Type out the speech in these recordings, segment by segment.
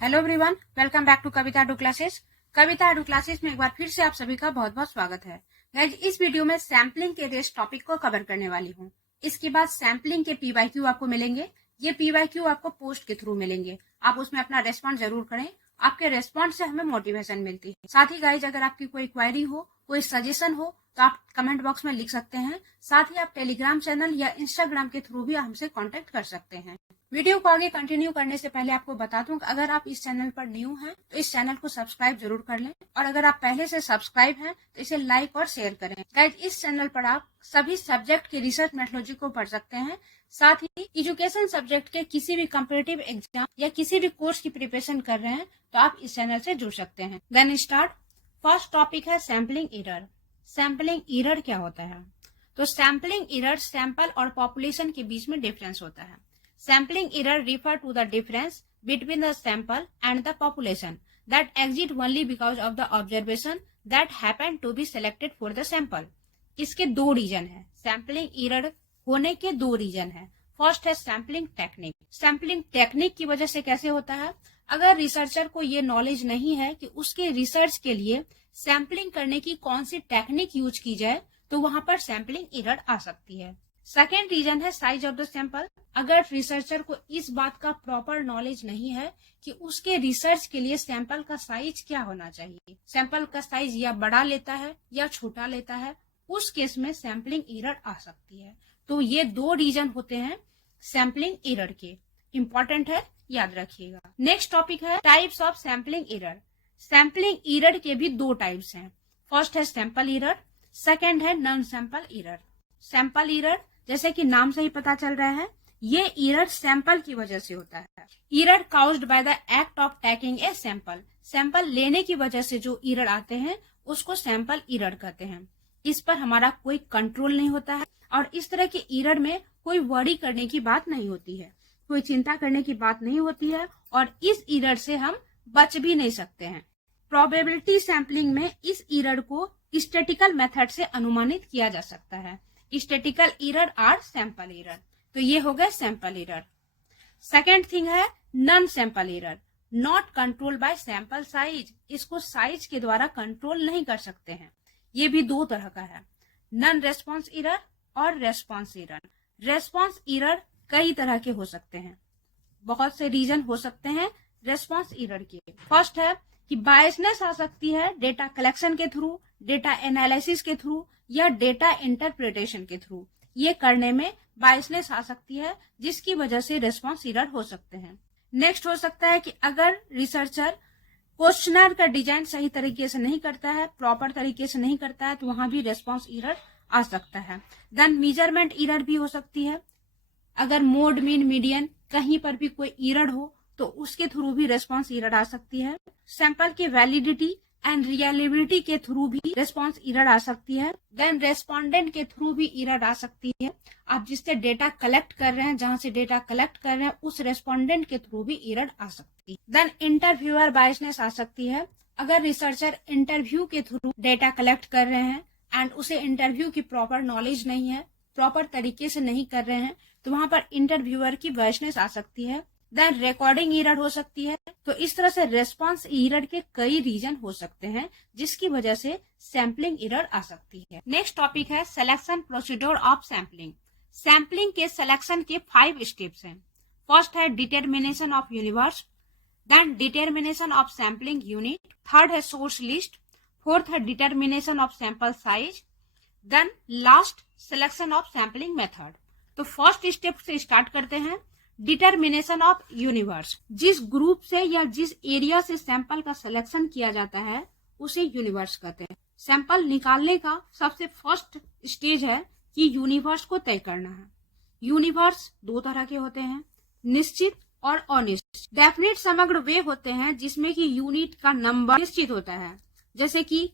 Hello everyone, welcome back to Kavita do classes. Kavita do classes में एक बार फिर से आप सभी का बहुत बहुत स्वागत है। गाइज, इस वीडियो में सैम्पलिंग के रेस टॉपिक को कवर करने वाली हूँ। इसके बाद सैम्पलिंग के पीवाईक्यू आपको मिलेंगे। ये पीवाईक्यू आपको पोस्ट के थ्रू मिलेंगे। आप उसमें अपना रेस्पॉन्स जरूर करें। आपके रेस्पॉन्स से हमें मोटिवेशन मिलती है। साथ ही गाइज, अगर आपकी कोई क्वेरी हो, कोई सजेशन हो तो आप कमेंट बॉक्स में लिख सकते हैं। साथ ही आप टेलीग्राम चैनल या इंस्टाग्राम के थ्रू भी हमसे कांटेक्ट कर सकते हैं। वीडियो को आगे कंटिन्यू करने से पहले आपको बता दूं कि अगर आप इस चैनल पर न्यू हैं तो इस चैनल को सब्सक्राइब जरूर कर लें, और अगर आप पहले से सब्सक्राइब हैं तो इसे लाइक और शेयर करें। गाइस, इस चैनल पर आप सभी सब्जेक्ट के रिसर्च मेथोडोलॉजी को पढ़ सकते हैं। साथ ही एजुकेशन सब्जेक्ट के किसी भी कॉम्पिटिटिव एग्जाम या किसी भी कोर्स की प्रिपरेशन कर रहे हैं तो आप इस चैनल से जुड़ सकते हैं। Then start. फर्स्ट टॉपिक है सैम्पलिंग एरर। सैम्पलिंग एरर क्या होता है? तो सैम्पलिंग एरर सैंपल और पॉपुलेशन के बीच में डिफरेंस होता है। Sampling error refer to the difference between the sample and the population that exist only because of the observation that happen to be selected for the sample. इसके दो reason है। Sampling error होने के दो reason है। First है sampling technique. Sampling technique की वजह से कैसे होता है? अगर रिसर्चर को ये नॉलेज नहीं है कि उसके रिसर्च के लिए सैम्पलिंग करने की कौन सी टेक्निक यूज की जाए तो वहां पर सैम्पलिंग एरर आ सकती है। सेकेंड रीजन है साइज ऑफ द सैंपल। अगर रिसर्चर को इस बात का प्रॉपर नॉलेज नहीं है कि उसके रिसर्च के लिए सैंपल का साइज क्या होना चाहिए, सैंपल का साइज या बड़ा लेता है या छोटा लेता है, उस केस में सैम्पलिंग एरर आ सकती है। तो ये दो रीजन होते हैं सैम्पलिंग एरर के। इंपॉर्टेंट है, याद रखिएगा। नेक्स्ट टॉपिक है types of sampling error. Sampling error के भी दो टाइप्स हैं। फर्स्ट है सैंपल एरर, सेकेंड है non sample error. Sample error जैसे कि नाम से ही पता चल रहा है, ये एरर सैंपल की वजह से होता है। Error caused by the act of taking a sample. Sample लेने की वजह से जो एरर आते हैं उसको सैंपल एरर कहते हैं। इस पर हमारा कोई कंट्रोल नहीं होता है और इस तरह के एरर में कोई वरी करने की बात नहीं होती है, कोई चिंता करने की बात नहीं होती है, और इस एरर से हम बच भी नहीं सकते हैं। प्रोबेबिलिटी सैंपलिंग में इस एरर को स्टैटिस्टिकल मेथड से अनुमानित किया जा सकता है। स्टैटिस्टिकल एरर और सैंपल एरर। तो ये हो गए सैंपल एरर। सेकेंड थिंग है non sample error, not control by sample size. इसको साइज के द्वारा कंट्रोल नहीं कर सकते हैं। ये भी दो तरह का है, नॉन रेस्पॉन्स एरर और रेस्पॉन्स एरर। रेस्पॉन्स एरर कई तरह के हो सकते हैं, बहुत से रीजन हो सकते हैं रेस्पॉन्स एरर के। फर्स्ट है कि बायसनेस आ सकती है डेटा कलेक्शन के थ्रू, डेटा एनालिसिस के थ्रू या डेटा इंटरप्रिटेशन के थ्रू। ये करने में बायसनेस आ सकती है जिसकी वजह से रेस्पॉन्स एरर हो सकते हैं। नेक्स्ट हो सकता है कि अगर रिसर्चर क्वेश्चनर का डिजाइन सही तरीके से नहीं करता है, प्रॉपर तरीके से नहीं करता है, तो वहां भी रेस्पॉन्स एरर आ सकता है। देन मेजरमेंट एरर भी हो सकती है। अगर मोड मीन मीडियन कहीं पर भी कोई एरर हो तो उसके थ्रू भी रेस्पॉन्स एरर आ सकती है। सैंपल के वैलिडिटी एंड रियलिबिलिटी के थ्रू भी रेस्पॉन्स एरर आ सकती है। देन रेस्पोंडेंट के थ्रू भी एरर आ सकती है। आप जिससे डेटा कलेक्ट कर रहे हैं, जहां से डेटा कलेक्ट कर रहे हैं, उस रेस्पोंडेंट के थ्रू भी एरर आ सकती है। देन इंटरव्यूअर बायसनेस आ सकती है। अगर रिसर्चर इंटरव्यू के थ्रू डेटा कलेक्ट कर रहे हैं एंड उसे इंटरव्यू की प्रॉपर नॉलेज नहीं है, प्रॉपर तरीके से नहीं कर रहे हैं, तो वहां पर इंटरव्यूअर की बायसनेस आ सकती है। देन रिकॉर्डिंग एरर हो सकती है। तो इस तरह से रेस्पॉन्स एरर के कई रीजन हो सकते हैं जिसकी वजह से सैम्पलिंग एरर आ सकती है। नेक्स्ट टॉपिक है selection procedure of sampling. Sampling के सिलेक्शन के 5 स्टेप्स हैं। फर्स्ट है determination of universe, then determination of sampling unit, third है सोर्स लिस्ट, फोर्थ है determination of sample size, then last selection of sampling method. तो first step से start करते हैं। Determination of universe. जिस ग्रुप से या जिस एरिया से सैंपल का सिलेक्शन किया जाता है उसे यूनिवर्स कहते हैं। सैंपल निकालने का सबसे फर्स्ट स्टेज है कि यूनिवर्स को तय करना है। यूनिवर्स दो तरह के होते हैं, निश्चित और अनिश्चित। डेफिनेट समग्र वे होते हैं जिसमें कि यूनिट का नंबर निश्चित होता है, जैसे कि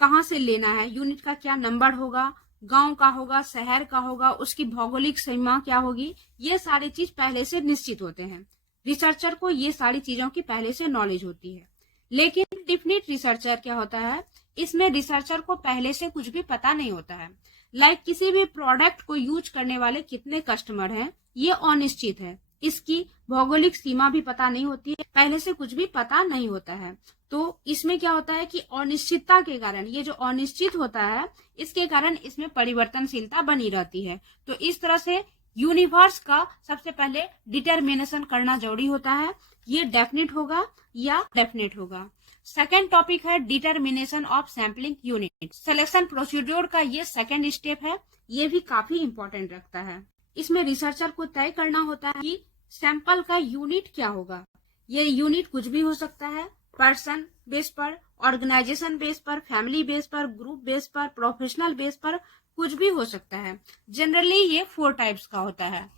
कहाँ से लेना है, यूनिट का क्या नंबर होगा, गांव का होगा, शहर का होगा, उसकी भौगोलिक सीमा क्या होगी, ये सारी चीज पहले से निश्चित होते हैं। रिसर्चर को ये सारी चीजों की पहले से नॉलेज होती है। लेकिन डिफिनिट रिसर्चर क्या होता है, इसमें रिसर्चर को पहले से कुछ भी पता नहीं होता है। लाइक किसी भी प्रोडक्ट को यूज करने वाले कितने कस्टमर हैं, ये अनिश्चित है। इसकी भौगोलिक सीमा भी पता नहीं होती है, पहले से कुछ भी पता नहीं होता है। तो इसमें क्या होता है कि अनिश्चितता के कारण, ये जो अनिश्चित होता है इसके कारण इसमें परिवर्तनशीलता बनी रहती है। तो इस तरह से यूनिवर्स का सबसे पहले डिटर्मिनेशन करना जरूरी होता है, ये डेफिनेट होगा या डेफिनेट होगा। सेकेंड टॉपिक है determination of sampling unit. Selection procedure का ये सेकेंड स्टेप है, ये भी काफी इंपॉर्टेंट रखता है। इसमें रिसर्चर को तय करना होता है कि सैंपल का यूनिट क्या होगा। ये यूनिट कुछ भी हो सकता है, पर्सन बेस पर, ऑर्गेनाइजेशन बेस पर, फैमिली बेस पर, ग्रुप बेस पर, प्रोफेशनल बेस पर, कुछ भी हो सकता है। जनरली ये 4 टाइप्स का होता है।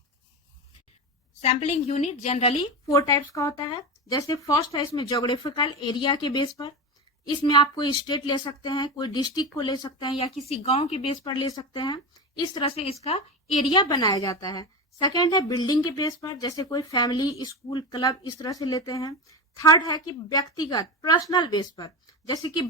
सैम्पलिंग यूनिट जनरली 4 टाइप्स का होता है। जैसे फर्स्ट है इसमें ज्योग्राफिकल एरिया के बेस पर, इसमें आप कोई स्टेट ले सकते हैं, कोई डिस्ट्रिक्ट को ले सकते हैं या किसी गांव के बेस पर ले सकते हैं। इस तरह से इसका एरिया बनाया जाता है। सेकंड है बिल्डिंग के बेस पर, जैसे कोई फैमिली, स्कूल, क्लब, इस तरह से लेते हैं। थर्ड है कि व्यक्तिगत पर्सनल बेस पर, जैसे कि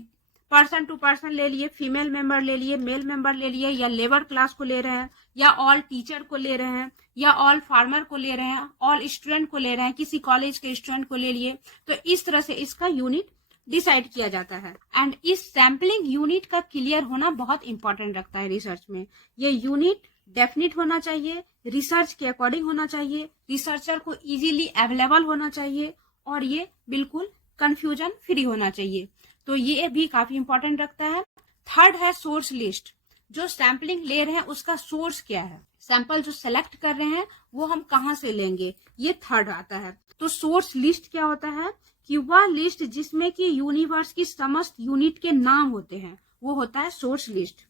पर्सन टू पर्सन ले लिए, फीमेल मेंबर ले लिए, मेल मेंबर ले लिए, या लेबर क्लास को ले रहे हैं, या ऑल टीचर को ले रहे हैं, या ऑल फार्मर को ले रहे हैं, ऑल स्टूडेंट को ले रहे हैं, किसी कॉलेज के स्टूडेंट को ले लिए। तो इस तरह से इसका यूनिट डिसाइड किया जाता है। एंड इस सैम्पलिंग यूनिट का क्लियर होना बहुत इंपॉर्टेंट रखता है रिसर्च में। ये यूनिट डेफिनेट होना चाहिए, रिसर्च के अकॉर्डिंग होना चाहिए, रिसर्चर को इजीली अवेलेबल होना चाहिए, और ये बिल्कुल कंफ्यूजन फ्री होना चाहिए। तो ये भी काफी इंपॉर्टेंट रखता है। थर्ड है सोर्स लिस्ट। जो सैम्पलिंग ले रहे हैं उसका सोर्स क्या है, सैंपल जो सेलेक्ट कर रहे हैं वो हम कहाँ से लेंगे, ये थर्ड आता है। तो सोर्स लिस्ट क्या होता है कि वह लिस्ट जिसमें कि यूनिवर्स की समस्त यूनिट के नाम होते हैं, वो होता है सोर्स लिस्ट।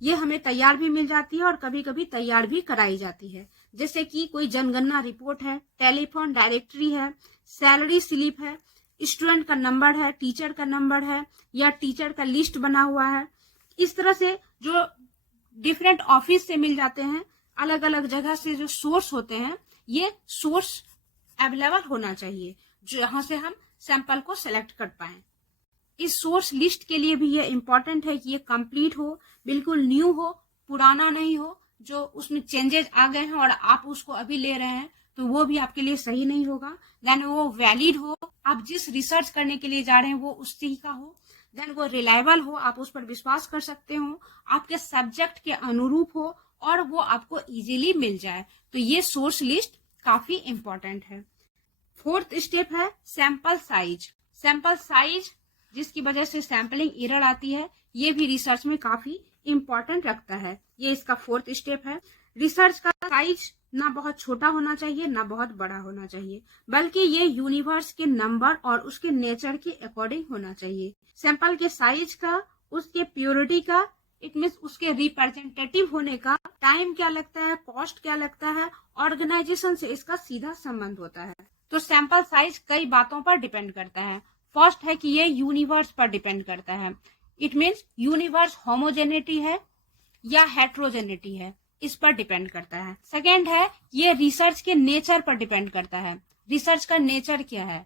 ये हमें तैयार भी मिल जाती है और कभी कभी तैयार भी कराई जाती है। जैसे कि कोई जनगणना रिपोर्ट है, टेलीफोन डायरेक्टरी है, सैलरी स्लिप है, स्टूडेंट का नंबर है, टीचर का नंबर है, या टीचर का लिस्ट बना हुआ है। इस तरह से जो डिफरेंट ऑफिस से मिल जाते हैं, अलग अलग जगह से जो सोर्स होते हैं, ये सोर्स अवेलेबल होना चाहिए जहां से हम सैंपल को सेलेक्ट कर पाए। इस सोर्स लिस्ट के लिए भी ये इम्पोर्टेंट है कि ये कंप्लीट हो, बिल्कुल न्यू हो, पुराना नहीं हो, जो उसमें चेंजेस आ गए हैं और आप उसको अभी ले रहे हैं तो वो भी आपके लिए सही नहीं होगा। देन वो वैलिड हो, आप जिस रिसर्च करने के लिए जा रहे हैं वो उससे ही का हो। देन वो रिलायबल हो, आप उस पर विश्वास कर सकते हो, आपके सब्जेक्ट के अनुरूप हो, और वो आपको इजीली मिल जाए। तो ये सोर्स लिस्ट काफी इंपॉर्टेंट है। फोर्थ स्टेप है सैंपल साइज। सैंपल साइज जिसकी वजह से सैंपलिंग एरर आती है, ये भी रिसर्च में काफी इंपॉर्टेंट रखता है। ये इसका फोर्थ स्टेप है। रिसर्च का साइज ना बहुत छोटा होना चाहिए ना बहुत बड़ा होना चाहिए, बल्कि ये यूनिवर्स के नंबर और उसके नेचर के अकॉर्डिंग होना चाहिए। सैंपल के साइज का, उसके प्योरिटी का, इट मीन्स उसके रिप्रेजेंटेटिव होने का टाइम क्या लगता है, कॉस्ट क्या लगता है, ऑर्गेनाइजेशन से इसका सीधा संबंध होता है। तो सैंपल साइज कई बातों पर डिपेंड करता है। फर्स्ट है कि ये यूनिवर्स पर डिपेंड करता है। इट मीन्स यूनिवर्स होमोजेनिटी है या हेट्रोजेनिटी है, इस पर डिपेंड करता है। सेकेंड है ये रिसर्च के नेचर पर डिपेंड करता है। रिसर्च का नेचर क्या है,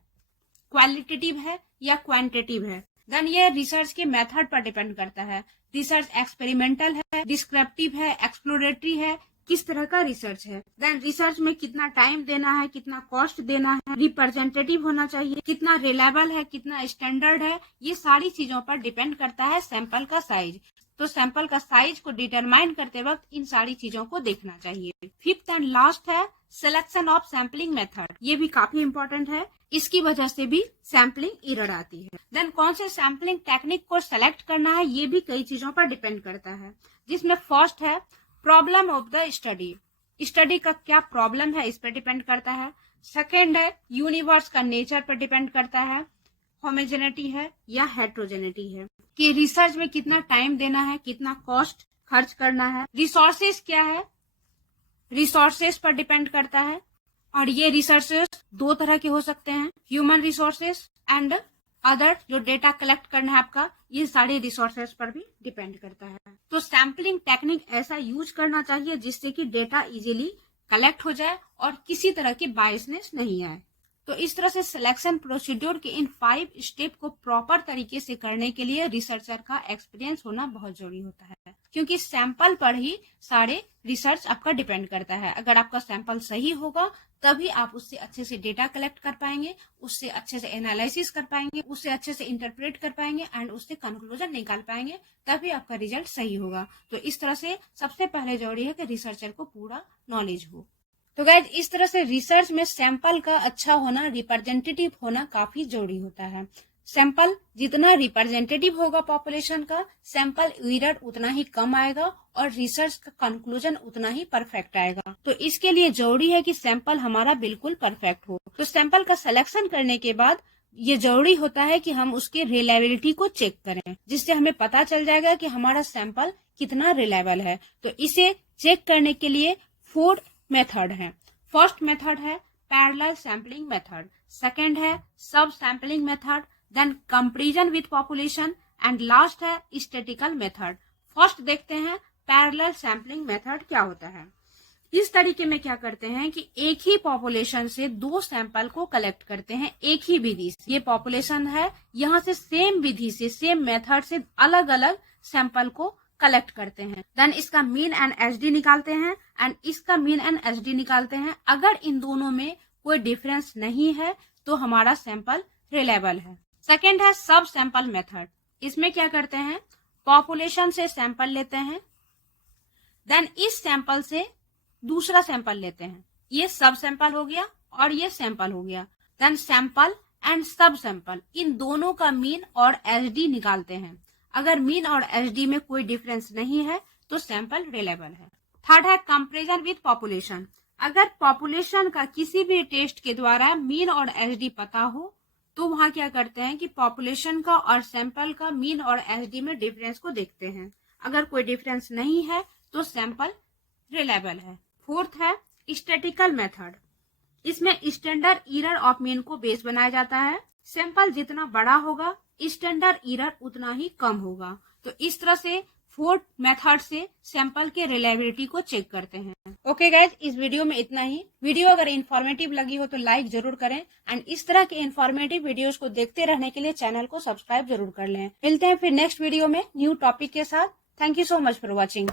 क्वालिटेटिव है या क्वांटिटेटिव है। देन ये रिसर्च के मेथड पर डिपेंड करता है। रिसर्च एक्सपेरिमेंटल है, डिस्क्रिप्टिव है, एक्सप्लोरेटरी है, किस तरह का रिसर्च है। देन रिसर्च में कितना टाइम देना है, कितना कॉस्ट देना है, रिप्रेजेंटेटिव होना चाहिए, कितना रिलायबल है, कितना स्टैंडर्ड है, ये सारी चीजों पर डिपेंड करता है सैंपल का साइज। तो सैंपल का साइज को डिटरमाइन करते वक्त इन सारी चीजों को देखना चाहिए। फिफ्थ एंड लास्ट है सिलेक्शन ऑफ सैम्पलिंग मेथड। ये भी काफी इंपॉर्टेंट है, इसकी वजह से भी सैम्पलिंग एरर आती है। देन कौन से सैम्पलिंग टेक्निक को सेलेक्ट करना है, ये भी कई चीजों पर डिपेंड करता है, जिसमें फर्स्ट है problem of the study. Study का क्या प्रॉब्लम है, इस पर डिपेंड करता है। सेकेंड है यूनिवर्स का नेचर पर डिपेंड करता है, होमोजेनिटी है या हेट्रोजेनिटी है, कि रिसर्च में कितना टाइम देना है, कितना कॉस्ट खर्च करना है। रिसोर्सेज क्या है, रिसोर्सेज पर डिपेंड करता है, और ये रिसोर्सेज 2 तरह के हो सकते हैं, ह्यूमन रिसोर्सेज एंड अदर जो डेटा कलेक्ट करना है आपका, ये सारे रिसोर्सेज पर भी डिपेंड करता है। तो सैम्पलिंग टेक्निक ऐसा यूज करना चाहिए जिससे कि डेटा इजीली कलेक्ट हो जाए और किसी तरह की बायसनेस नहीं आए। तो इस तरह से सिलेक्शन प्रोसीड्योर के इन 5 स्टेप को प्रॉपर तरीके से करने के लिए रिसर्चर का एक्सपीरियंस होना बहुत जरूरी होता है। क्योंकि सैंपल पर ही सारे रिसर्च आपका डिपेंड करता है। अगर आपका सैंपल सही होगा तभी आप उससे अच्छे से डेटा कलेक्ट कर पाएंगे, उससे अच्छे से एनालिसिस कर पाएंगे, उससे अच्छे से इंटरप्रेट कर पाएंगे एंड उससे कंक्लूजन निकाल पाएंगे, तभी आपका रिजल्ट सही होगा। तो इस तरह से सबसे पहले जरूरी है कि रिसर्चर को पूरा नॉलेज हो। तो गाइज इस तरह से रिसर्च में सैंपल का अच्छा होना, रिप्रेजेंटेटिव होना काफी जरूरी होता है। सैंपल जितना रिप्रेजेंटेटिव होगा पॉपुलेशन का, सैंपल एरर उतना ही कम आएगा और रिसर्च का कंक्लूजन उतना ही परफेक्ट आएगा। तो इसके लिए जरूरी है कि सैंपल हमारा बिल्कुल परफेक्ट हो। तो सैंपल का सिलेक्शन करने के बाद ये जरूरी होता है कि हम उसके रिलायबिलिटी को चेक करें, जिससे हमें पता चल जाएगा कि हमारा सैंपल कितना रिलायबल है। तो इसे चेक करने के लिए 4 मेथड है। फर्स्ट मेथड है पैरेलल सैंपलिंग मेथड, सेकंड है sub sampling method, then comparison with population and last है स्टैटिस्टिकल मेथड। फर्स्ट देखते हैं पैरेलल सैंपलिंग मेथड क्या होता है। इस तरीके में क्या करते हैं कि एक ही पॉपुलेशन से 2 सैंपल को कलेक्ट करते हैं एक ही विधि से। ये पॉपुलेशन है, यहाँ से सेम विधि से, सेम मेथड से अलग अलग सैंपल को कलेक्ट करते हैं। देन इसका मीन एंड एसडी निकालते हैं एंड इसका मीन एंड एसडी निकालते हैं। अगर इन दोनों में कोई डिफरेंस नहीं है तो हमारा सैंपल रिलायबल है। सेकेंड है सब सैंपल मेथड। इसमें क्या करते हैं, पॉपुलेशन से सैंपल लेते हैं, देन इस सैंपल से दूसरा सैंपल लेते हैं। ये सब सैंपल हो गया और ये सैंपल हो गया। देन सैंपल एंड सब सैंपल, इन दोनों का मीन और एसडी निकालते हैं। अगर मीन और एसडी में कोई डिफरेंस नहीं है तो सैंपल रिलायबल है। थर्ड है कंपैरिजन विद पॉपुलेशन। अगर पॉपुलेशन का किसी भी टेस्ट के द्वारा मीन और एसडी पता हो तो वहां क्या करते हैं कि पॉपुलेशन का और सैंपल का मीन और एसडी में डिफरेंस को देखते हैं। अगर कोई डिफरेंस नहीं है तो सैंपल रिलायबल है। फोर्थ है स्टैटिस्टिकल मेथड। इसमें स्टैंडर्ड एरर ऑफ मीन को बेस बनाया जाता है। सैंपल जितना बड़ा होगा स्टैंडर्ड एरर उतना ही कम होगा। तो इस तरह से 4 मेथड से सैंपल के रिलायबिलिटी को चेक करते हैं। ओके गाइज, इस वीडियो में इतना ही। वीडियो अगर इन्फॉर्मेटिव लगी हो तो लाइक जरूर करें एंड इस तरह के इन्फॉर्मेटिव वीडियोस को देखते रहने के लिए चैनल को सब्सक्राइब जरूर कर लें। मिलते हैं फिर नेक्स्ट वीडियो में न्यू टॉपिक के साथ। Thank you so much for watching.